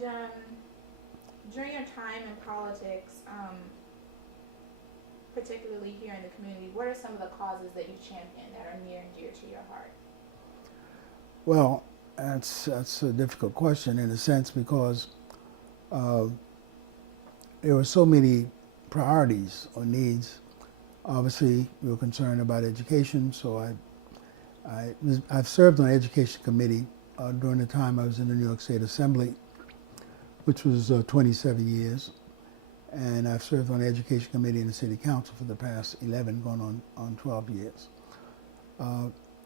during your time in politics, particularly here in the community, what are some of the causes that you champion that are near and dear to your heart? Well, that's a difficult question in a sense because uh, there were so many priorities or needs. Obviously, we were concerned about education, so I've served on the education committee during the time I was in the New York State Assembly, which was 27 years, and I've served on the education committee in the city council for the past 11, going on 12 years.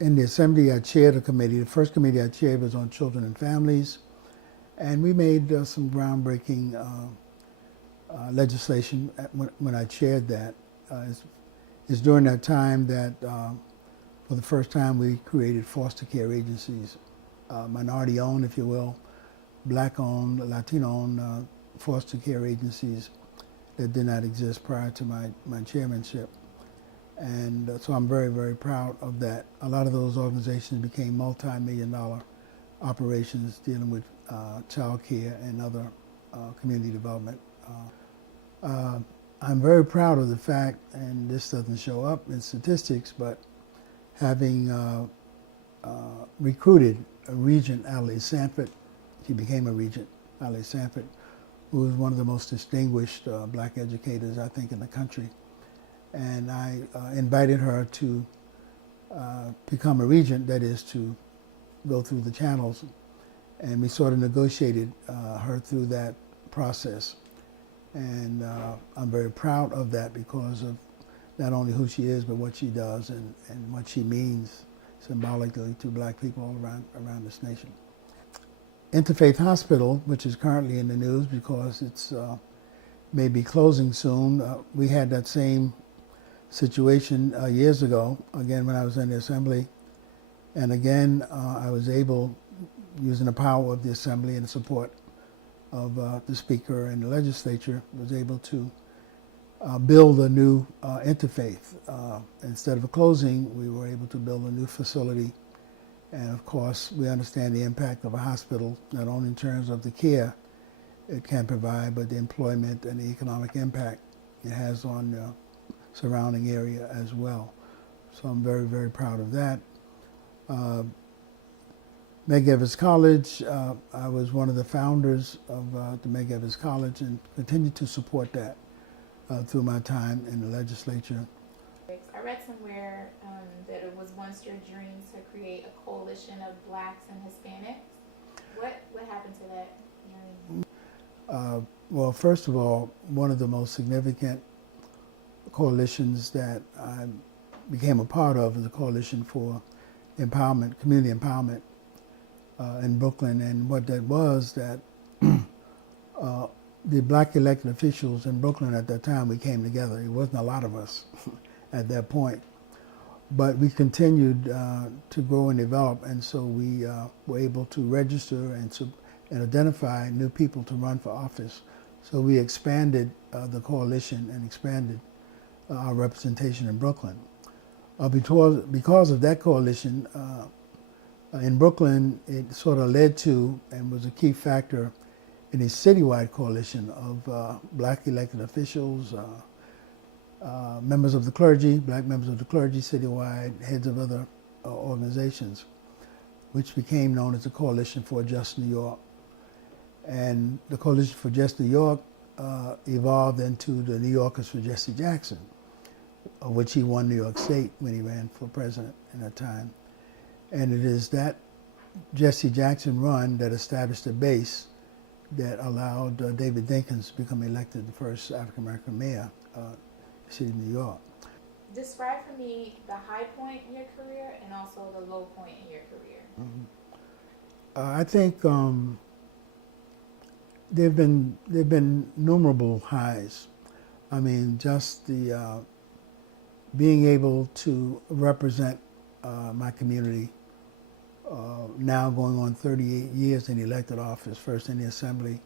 In the assembly, I chaired a committee. The first committee I chaired was on children and families, and we made some groundbreaking legislation when I chaired that. It's during that time that, for the first time, we created foster care agencies, minority-owned, if you will, Black-owned, Latino-owned foster care agencies that did not exist prior to my chairmanship. And so I'm very, very proud of that. A lot of those organizations became multi-million-dollar operations dealing with child care and other community development. I'm very proud of the fact, and this doesn't show up in statistics, but having recruited a regent, Adelaide Sanford, she became a regent, Adelaide Sanford, who was one of the most distinguished black educators, I think, in the country. And I invited her to become a regent, that is, to go through the channels. And we sort of negotiated her through that process. And I'm very proud of that because of not only who she is, but what she does and what she means symbolically to black people all around this nation. Interfaith Hospital, which is currently in the news because it's may be closing soon, we had that same situation years ago, again when I was in the assembly. And again, I was able, using the power of the assembly and the support of the speaker and the legislature, was able to build a new interfaith. Instead of a closing, we were able to build a new facility. And of course, we understand the impact of a hospital, not only in terms of the care it can provide, but the employment and the economic impact it has on the surrounding area as well. So I'm very, very proud of that. Meg Evers College, I was one of the founders of the Meg Evers College and continue to support that through my time in the legislature. I read somewhere that it was once your dream to create a coalition of blacks and Hispanics. What happened to that dream? Well, first of all, one of the most significant coalitions that I became a part of is a coalition for empowerment, community empowerment in Brooklyn. And what that was, that the black elected officials in Brooklyn at that time, we came together. It wasn't a lot of us at that point. But we continued to grow and develop, and so we were able to register and identify new people to run for office. So we expanded the coalition and expanded our representation in Brooklyn. Because of that coalition, in Brooklyn, it sort of led to and was a key factor in a citywide coalition of black elected officials, members of the clergy, black members of the clergy citywide, heads of other organizations, which became known as the Coalition for a Just New York. And the Coalition for Just New York evolved into the New Yorkers for Jesse Jackson, of which he won New York State when he ran for president at that time. And it is that Jesse Jackson run that established a base that allowed David Dinkins to become elected the first African-American mayor of the city of New York. Describe for me the high point in your career and also the low point in your career. Mm-hmm. I think there've been innumerable highs. I mean, just the being able to represent my community, now going on 38 years in elected office, first in the assembly,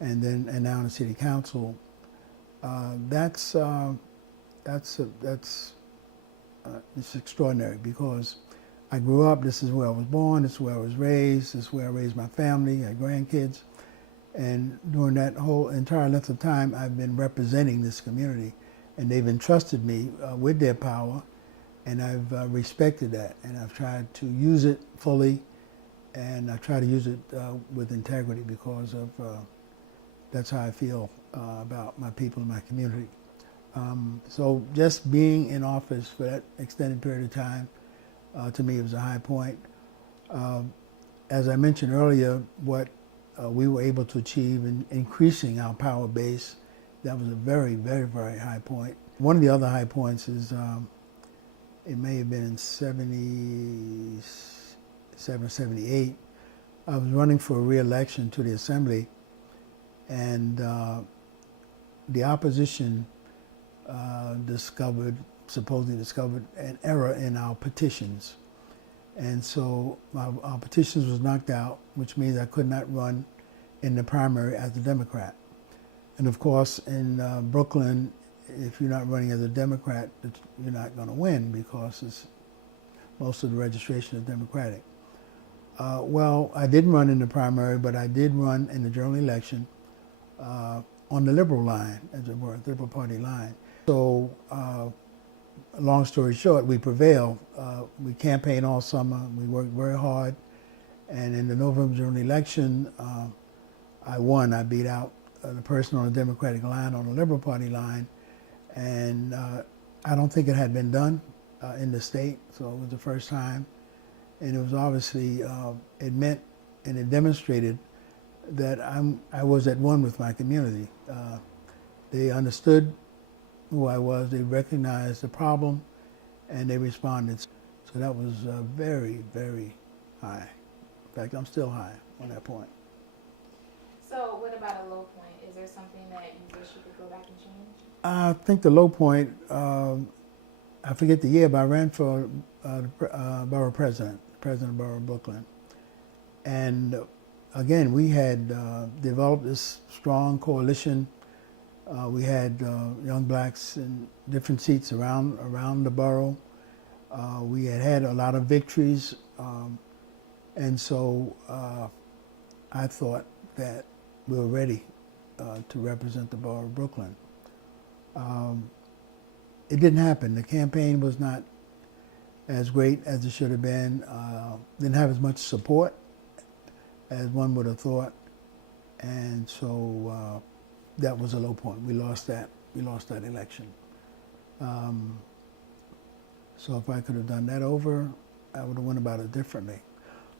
and now in the city council. It's extraordinary because I grew up. This is where I was born. This is where I was raised. This is where I raised my family. I had grandkids, And during that whole entire length of time, I've been representing this community, and they've entrusted me with their power, and I've respected that, and I've tried to use it fully, and I try to use it with integrity because of that's how I feel about my people and my community. So just being in office for that extended period of time, to me, was a high point. As I mentioned earlier, what we were able to achieve in increasing our power base, that was a very, very, very high point. One of the other high points is, it may have been in 77 or 78, I was running for re-election to the Assembly, and the opposition supposedly discovered an error in our petitions. And so our petitions was knocked out, which means I could not run in the primary as a Democrat. And of course, in Brooklyn, if you're not running as a Democrat, you're not going to win because most of the registration is Democratic. Well, I didn't run in the primary, but I did run in the general election on the liberal line, as it were, the Liberal Party line. So, long story short, we prevailed. We campaigned all summer. We worked very hard. And in the November general election, I won. I beat out the person on the Democratic line, on the Liberal Party line. And I don't think it had been done in the state, so it was the first time. And it was obviously, it meant and it demonstrated that I was at one with my community. They understood who I was, they recognized the problem, and they responded. So that was very, very high. In fact, I'm still high on that point. So what about a low point? Is there something that you wish you could go back and change? I think the low point, I forget the year, but I ran for borough president of the borough of Brooklyn. And again, we had developed this strong coalition. We had young blacks in different seats around the borough. We had a lot of victories. And so I thought that we were ready to represent the borough of Brooklyn. It didn't happen. The campaign was not as great as it should have been. Didn't have as much support as one would have thought. And so that was a low point. We lost that election. So if I could have done that over, I would have went about it differently.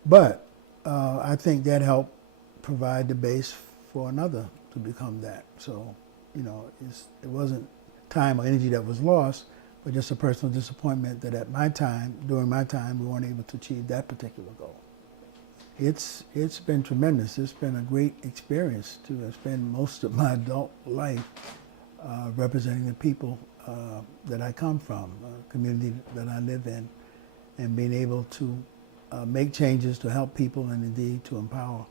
But I think that helped provide the base for another to become that. So, you know, it wasn't time or energy that was lost, but just a personal disappointment that during my time, we weren't able to achieve that particular goal. It's been tremendous. It's been a great experience to spend most of my adult life representing the people that I come from, the community that I live in, and being able to make changes to help people and indeed to empower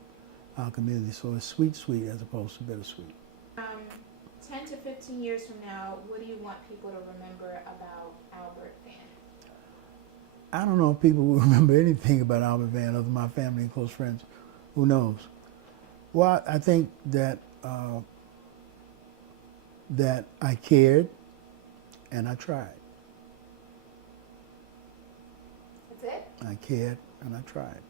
our community. So it's sweet, sweet as opposed to bittersweet. 10 to 15 years from now, what do you want people to remember about Albert Vann? I don't know if people will remember anything about Albert Vann other than my family and close friends. Who knows? Well, I think that that I cared and I tried. That's it? I cared and I tried.